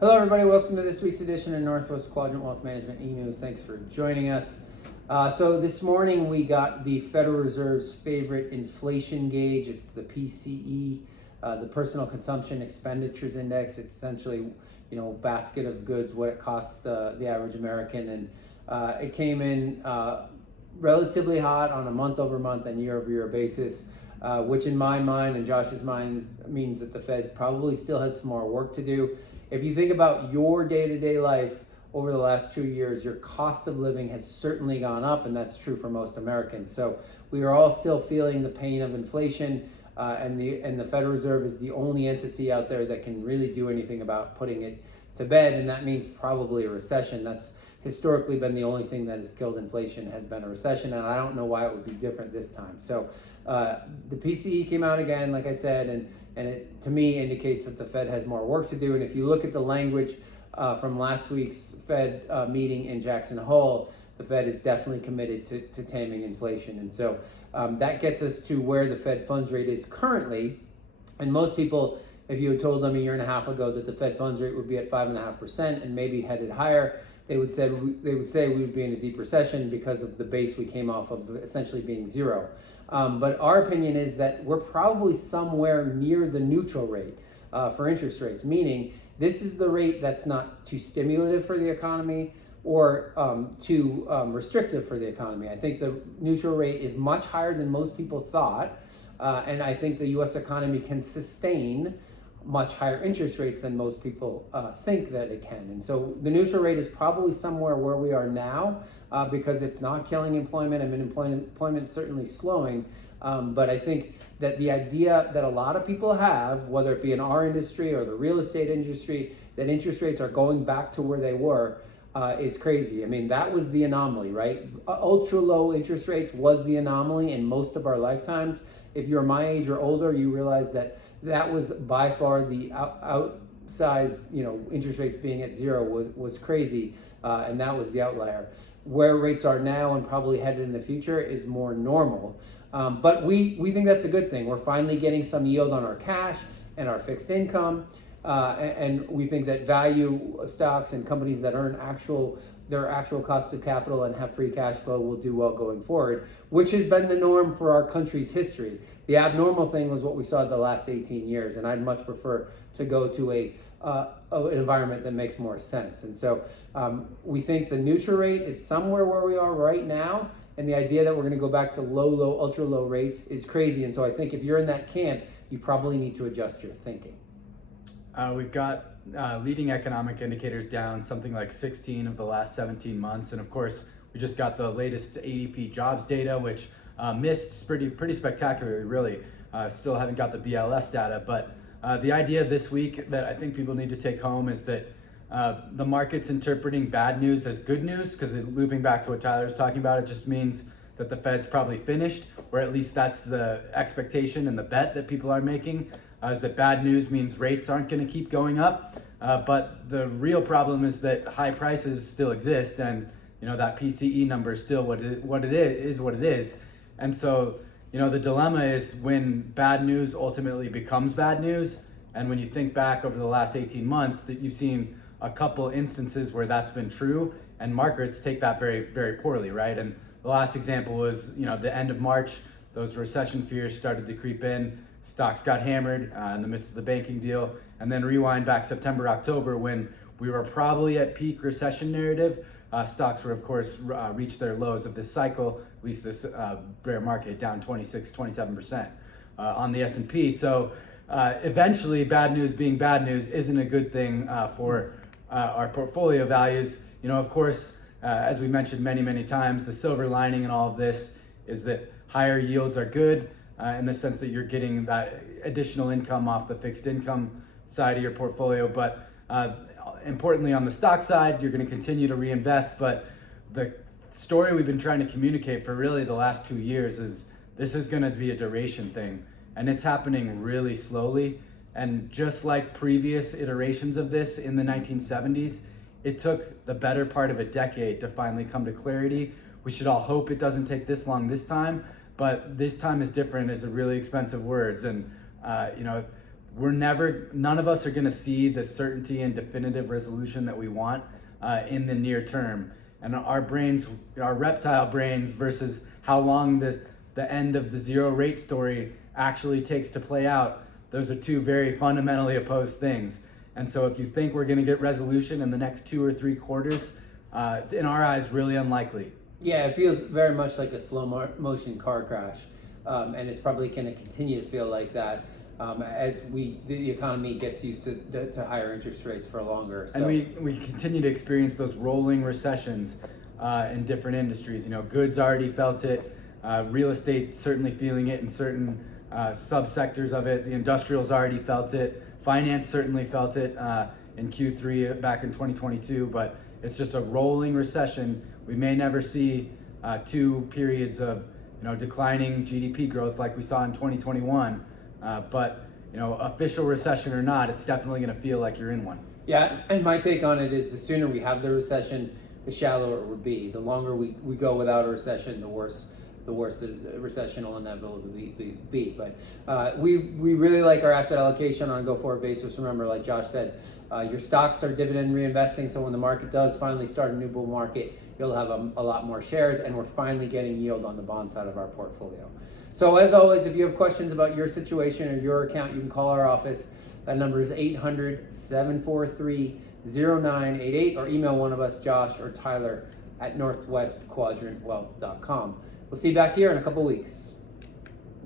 Hello, everybody. Welcome to this week's edition of Northwest Quadrant Wealth Management e-News. Thanks for joining us. So this morning we got the Federal Reserve's favorite inflation gauge. It's the PCE, the Personal Consumption Expenditures Index. It's essentially, basket of goods, what it costs the average American, and it came in relatively hot on a month-over-month and year-over-year basis. Which in my mind and Josh's mind means that the Fed probably still has some more work to do. If you think about your day-to-day life over the last 2 years, your cost of living has certainly gone up, and that's true for most Americans. So we are all still feeling the pain of inflation, and the Federal Reserve is the only entity out there that can really do anything about putting it to bed, and that means probably a recession. That's historically been the only thing that has killed inflation, has been a recession, and I don't know why it would be different this time. So the PCE came out again, like I said, and it to me indicates that the Fed has more work to do. And if you look at the language from last week's Fed meeting in Jackson Hole, the Fed is definitely committed to taming inflation. And so that gets us to where the Fed funds rate is currently. And most people, if you had told them a year and a half ago that the Fed funds rate would be at 5.5% and maybe headed higher, they would say we would be in a deep recession because of the base we came off of essentially being zero. But our opinion is that we're probably somewhere near the neutral rate for interest rates, meaning this is the rate that's not too stimulative for the economy or too restrictive for the economy. I think the neutral rate is much higher than most people thought, and I think the U.S. economy can sustain much higher interest rates than most people think that it can. And so the neutral rate is probably somewhere where we are now because it's not killing employment. I mean, employment is certainly slowing. But I think that the idea that a lot of people have, whether it be in our industry or the real estate industry, that interest rates are going back to where they were is crazy. I mean, that was the anomaly, right? Ultra low interest rates was the anomaly in most of our lifetimes. If you're my age or older, you realize that that was by far the outsized, interest rates being at zero was crazy, and that was the outlier. Where rates are now and probably headed in the future is more normal. But we think that's a good thing. We're finally getting some yield on our cash and our fixed income. And we think that value stocks and companies that earn their actual cost of capital and have free cash flow will do well going forward, which has been the norm for our country's history. The abnormal thing was what we saw the last 18 years, and I'd much prefer to go to an environment that makes more sense. And so we think the neutral rate is somewhere where we are right now, and the idea that we're going to go back to low, ultra low rates is crazy. And so I think if you're in that camp, you probably need to adjust your thinking. We've got leading economic indicators down something like 16 of the last 17 months. And of course, we just got the latest ADP jobs data, which missed pretty spectacularly, really. Still haven't got the BLS data. But the idea this week that I think people need to take home is that the market's interpreting bad news as good news, because looping back to what Tyler was talking about, it just means that the Fed's probably finished, or at least that's the expectation and the bet that people are making. Is that bad news means rates aren't going to keep going up, but the real problem is that high prices still exist, and that PCE number is still what it is. And so the dilemma is when bad news ultimately becomes bad news. And when you think back over the last 18 months, that you've seen a couple instances where that's been true, and markets take that very, very poorly, right? And the last example was the end of March. Those recession fears started to creep in. Stocks got hammered in the midst of the banking deal, and then rewind back September, October, when we were probably at peak recession narrative. Stocks were, of course, reached their lows of this cycle, at least this bear market, down 26-27% on the S&P. So eventually, bad news being bad news isn't a good thing for our portfolio values. Of course, as we mentioned many times, the silver lining in all of this is that higher yields are good. In the sense that you're getting that additional income off the fixed income side of your portfolio. But importantly, on the stock side, you're going to continue to reinvest. But the story we've been trying to communicate for really the last 2 years is this is going to be a duration thing. And it's happening really slowly. And just like previous iterations of this in the 1970s, it took the better part of a decade to finally come to clarity. We should all hope it doesn't take this long this time. But this time is different is a really expensive words. And, none of us are going to see the certainty and definitive resolution that we want in the near term. And our reptile brains versus how long the end of the zero rate story actually takes to play out, those are two very fundamentally opposed things. And so if you think we're going to get resolution in the next 2 or 3 quarters, in our eyes, really unlikely. Yeah, it feels very much like a slow motion car crash, and it's probably going to continue to feel like that as the economy gets used to higher interest rates for longer. So. And we continue to experience those rolling recessions in different industries. Goods already felt it, real estate certainly feeling it in certain subsectors of it. The industrials already felt it. Finance certainly felt it in Q3 back in 2022, but it's just a rolling recession. We may never see 2 periods of declining GDP growth like we saw in 2021, but official recession or not, it's definitely going to feel like you're in one. Yeah, and my take on it is the sooner we have the recession, the shallower it would be. The longer we go without a recession, the worse the recession will inevitably be. But we really like our asset allocation on a go-forward basis. Remember, like Josh said, your stocks are dividend reinvesting, so when the market does finally start a new bull market, you'll have a lot more shares, and we're finally getting yield on the bond side of our portfolio. So as always, if you have questions about your situation or your account, you can call our office. That number is 800-743-0988, or email one of us, Josh or Tyler, at northwestquadrantwealth.com. We'll see you back here in a couple weeks.